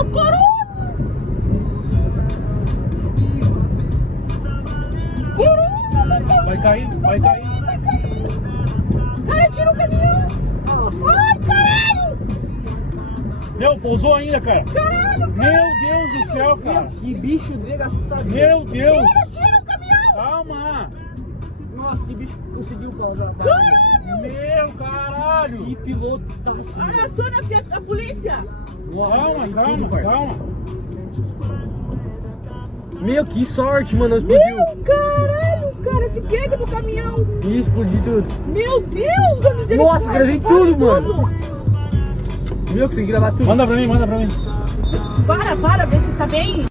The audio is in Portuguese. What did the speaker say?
Meu coroa! Vai cair, vai cair. Cara, tira o caminhão! Ai, caralho! Meu, pousou ainda, cara. Caralho, Meu Deus do céu, cara. Que bicho desgraçado. Meu Deus. tira o caminhão! Calma. Nossa, que bicho conseguiu causar. Meu caralho. Que piloto tava assim. Ah, aciona a polícia! Calma, calma, calma. Meu, que sorte, mano. Explodiu. Meu caralho, cara, se queda no caminhão! Ih, explodiu tudo. Meu Deus, da misericórdia! Nossa, gravei para tudo, mano. Meu, consegui gravar tudo. Manda pra mim, manda pra mim. Para, vê se tá bem.